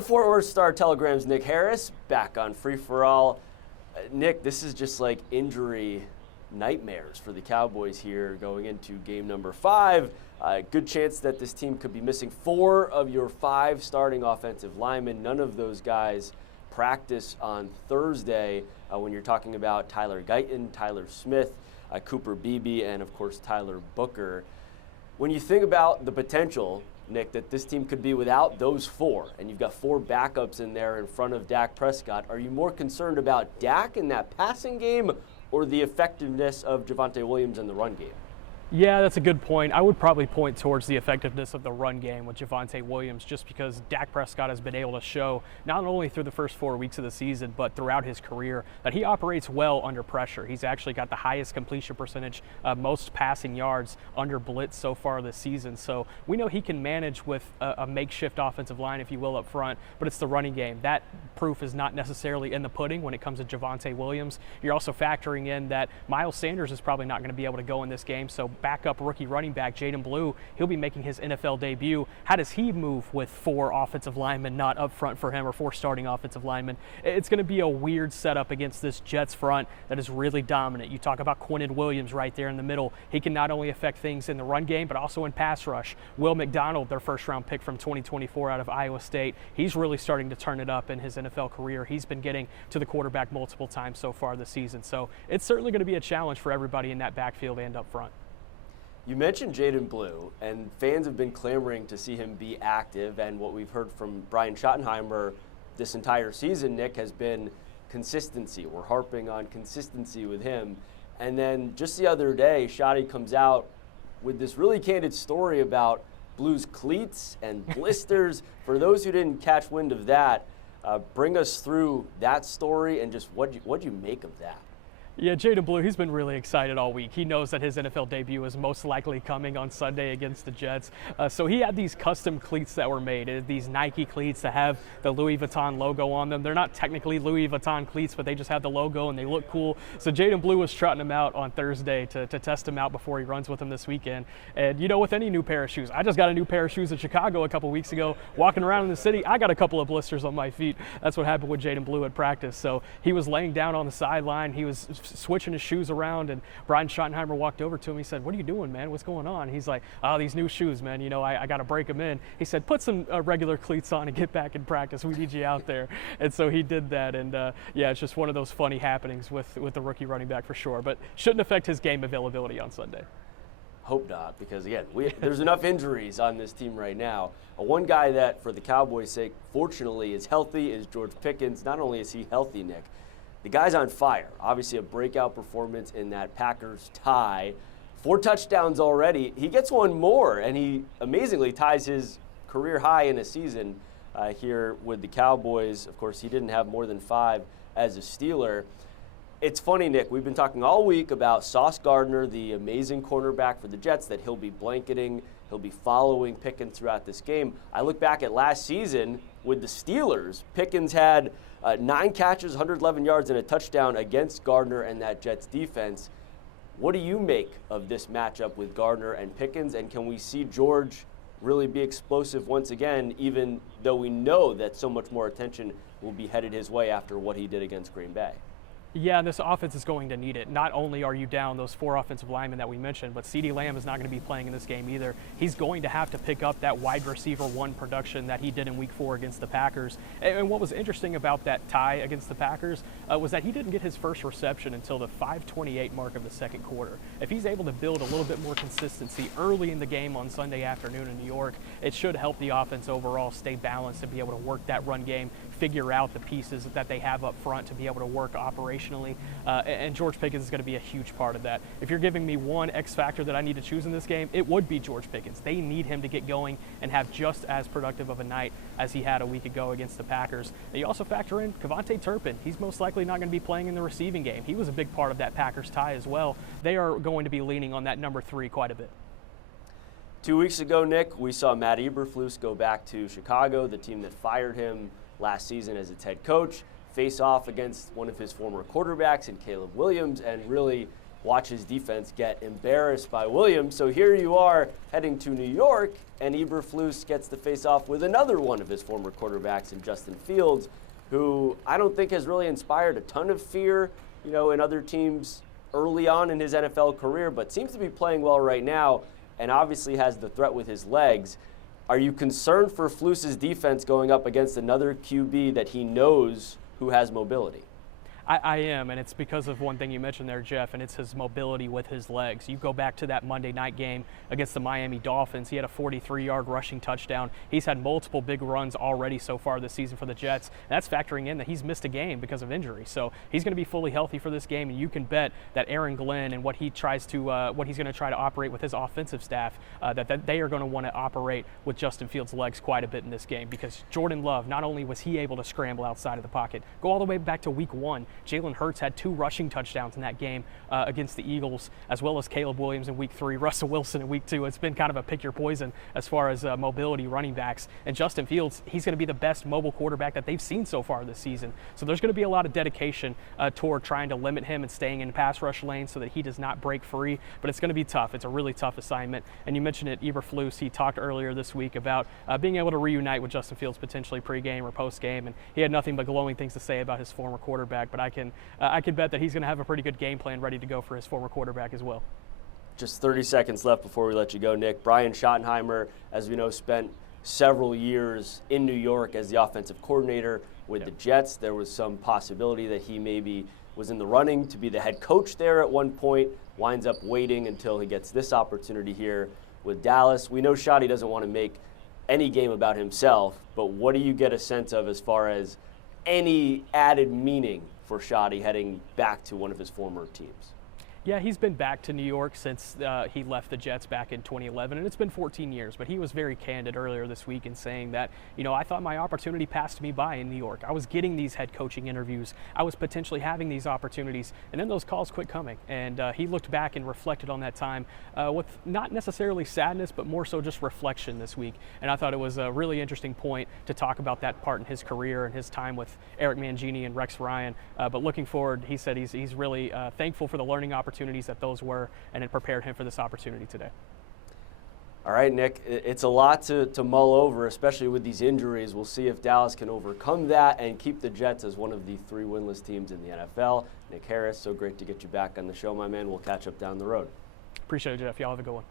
The Fort Worth Star-Telegram's Nick Harris back on Free for All. Nick, this is just like injury nightmares for the Cowboys here going into game number 5. Good chance that this team could be missing 4 of your 5 starting offensive linemen. None of those guys practice on Thursday when you're talking about Tyler Guyton, Tyler Smith, Cooper Beebe, and of course Tyler Booker. When you think about the potential, Nick, that this team could be without those 4, and you've got 4 backups in there in front of Dak Prescott, are you more concerned about Dak in that passing game or the effectiveness of Javonte Williams in the run game? Yeah, that's a good point. I would probably point towards the effectiveness of the run game with Javonte Williams, just because Dak Prescott has been able to show, not only through the first 4 weeks of the season, but throughout his career, that he operates well under pressure. He's actually got the highest completion percentage, most passing yards under blitz so far this season. So we know he can manage with a makeshift offensive line, if you will, up front, but it's the running game. That proof is not necessarily in the pudding when it comes to Javonte Williams. You're also factoring in that Miles Sanders is probably not going to be able to go in this game, so backup rookie running back Jaden Blue, he'll be making his NFL debut. How does he move with 4 offensive linemen not up front for him, or 4 starting offensive linemen? It's going to be a weird setup against this Jets front that is really dominant. You talk about Quinnen Williams right there in the middle. He can not only affect things in the run game, but also in pass rush. Will McDonald, their first-round pick from 2024 out of Iowa State, he's really starting to turn it up in his NFL career. He's been getting to the quarterback multiple times so far this season. So it's certainly going to be a challenge for everybody in that backfield and up front. You mentioned Jaden Blue, and fans have been clamoring to see him be active, and what we've heard from Brian Schottenheimer this entire season, Nick, has been consistency. We're harping on consistency with him. And then just the other day, Shotty comes out with this really candid story about Blue's cleats and blisters. For those who didn't catch wind of that, bring us through that story and just what'd you make of that? Yeah, Jaden Blue, he's been really excited all week. He knows that his NFL debut is most likely coming on Sunday against the Jets. So he had these custom cleats that were made, these Nike cleats that have the Louis Vuitton logo on them. They're not technically Louis Vuitton cleats, but they just have the logo and they look cool. So Jaden Blue was trotting them out on Thursday to test him out before he runs with them this weekend. And you know, with any new pair of shoes, I just got a new pair of shoes in Chicago a couple weeks ago. Walking around in the city, I got a couple of blisters on my feet. That's what happened with Jaden Blue at practice. So he was laying down on the sideline. He was switching his shoes around, and Brian Schottenheimer walked over to him. He said, "What are you doing, man? What's going on?" He's like, "Oh, these new shoes, man. You know, I got to break them in." He said, "Put some regular cleats on and get back in practice. We need you out there." And so he did that, and yeah, it's just one of those funny happenings with the rookie running back for sure, but shouldn't affect his game availability on Sunday. Hope not, because again, there's enough injuries on this team right now. One guy that, for the Cowboys' sake, fortunately is healthy is George Pickens. Not only is he healthy, Nick, the guy's on fire. Obviously a breakout performance in that Packers tie. 4 touchdowns already. He gets one more, and he amazingly ties his career high in a season here with the Cowboys. Of course, he didn't have more than 5 as a Steeler. It's funny, Nick, we've been talking all week about Sauce Gardner, the amazing cornerback for the Jets, that he'll be blanketing, he'll be following Pickens throughout this game. I look back at last season with the Steelers. Pickens had 9 catches, 111 yards, and a touchdown against Gardner and that Jets defense. What do you make of this matchup with Gardner and Pickens, and can we see George really be explosive once again, even though we know that so much more attention will be headed his way after what he did against Green Bay? Yeah, this offense is going to need it. Not only are you down those 4 offensive linemen that we mentioned, but CeeDee Lamb is not going to be playing in this game either. He's going to have to pick up that wide receiver 1 production that he did in week 4 against the Packers. And what was interesting about that tie against the Packers was that he didn't get his first reception until the 5:28 mark of the second quarter. If he's able to build a little bit more consistency early in the game on Sunday afternoon in New York, it should help the offense overall stay balanced and be able to work that run game, figure out the pieces that they have up front to be able to work operationally. And George Pickens is going to be a huge part of that. If you're giving me one X factor that I need to choose in this game, it would be George Pickens. They need him to get going and have just as productive of a night as he had a week ago against the Packers. And you also factor in Kevontae Turpin. He's most likely not going to be playing in the receiving game. He was a big part of that Packers tie as well. They are going to be leaning on that number 3 quite a bit. 2 weeks ago, Nick, we saw Matt Eberflus go back to Chicago, the team that fired him last season as its head coach, face off against one of his former quarterbacks in Caleb Williams, and really watch his defense get embarrassed by Williams. So here you are heading to New York, and Eberflus gets to face off with another one of his former quarterbacks in Justin Fields, who I don't think has really inspired a ton of fear, in other teams early on in his NFL career, but seems to be playing well right now and obviously has the threat with his legs. Are you concerned for Flus's defense going up against another QB that he knows who has mobility? I am, and it's because of one thing you mentioned there, Jeff, and it's his mobility with his legs. You go back to that Monday night game against the Miami Dolphins. He had a 43-yard rushing touchdown. He's had multiple big runs already so far this season for the Jets. And that's factoring in that he's missed a game because of injury. So he's going to be fully healthy for this game, and you can bet that Aaron Glenn and what he's going to try to operate with his offensive staff, that they are going to want to operate with Justin Fields' legs quite a bit in this game, because Jordan Love, not only was he able to scramble outside of the pocket, go all the way back to week 1. Jalen Hurts had 2 rushing touchdowns in that game against the Eagles, as well as Caleb Williams in week 3, Russell Wilson in week 2. It's been kind of a pick your poison as far as mobility running backs. And Justin Fields, he's going to be the best mobile quarterback that they've seen so far this season. So there's going to be a lot of dedication toward trying to limit him and staying in pass rush lane so that he does not break free. But it's going to be tough. It's a really tough assignment. And you mentioned it, Eberflus, he talked earlier this week about being able to reunite with Justin Fields potentially pregame or postgame, and he had nothing but glowing things to say about his former quarterback. But I can bet that he's going to have a pretty good game plan ready to go for his former quarterback as well. Just 30 seconds left before we let you go, Nick. Brian Schottenheimer, as we know, spent several years in New York as the offensive coordinator with the Jets. There was some possibility that he maybe was in the running to be the head coach there at one point, winds up waiting until he gets this opportunity here with Dallas. We know Schotty doesn't want to make any game about himself, but what do you get a sense of as far as any added meaning for Schotty heading back to one of his former teams? Yeah, he's been back to New York since he left the Jets back in 2011, and it's been 14 years. But he was very candid earlier this week in saying that, I thought my opportunity passed me by in New York. I was getting these head coaching interviews. I was potentially having these opportunities, and then those calls quit coming. And he looked back and reflected on that time with not necessarily sadness, but more so just reflection this week. And I thought it was a really interesting point to talk about that part in his career and his time with Eric Mangini and Rex Ryan. But looking forward, he said he's really thankful for the learning opportunities that those were, and it prepared him for this opportunity today. All right, Nick, it's a lot to mull over, especially with these injuries. We'll see if Dallas can overcome that and keep the Jets as one of the 3 winless teams in the NFL. Nick Harris, so great to get you back on the show, my man. We'll catch up down the road. Appreciate it, Jeff. Y'all have a good one.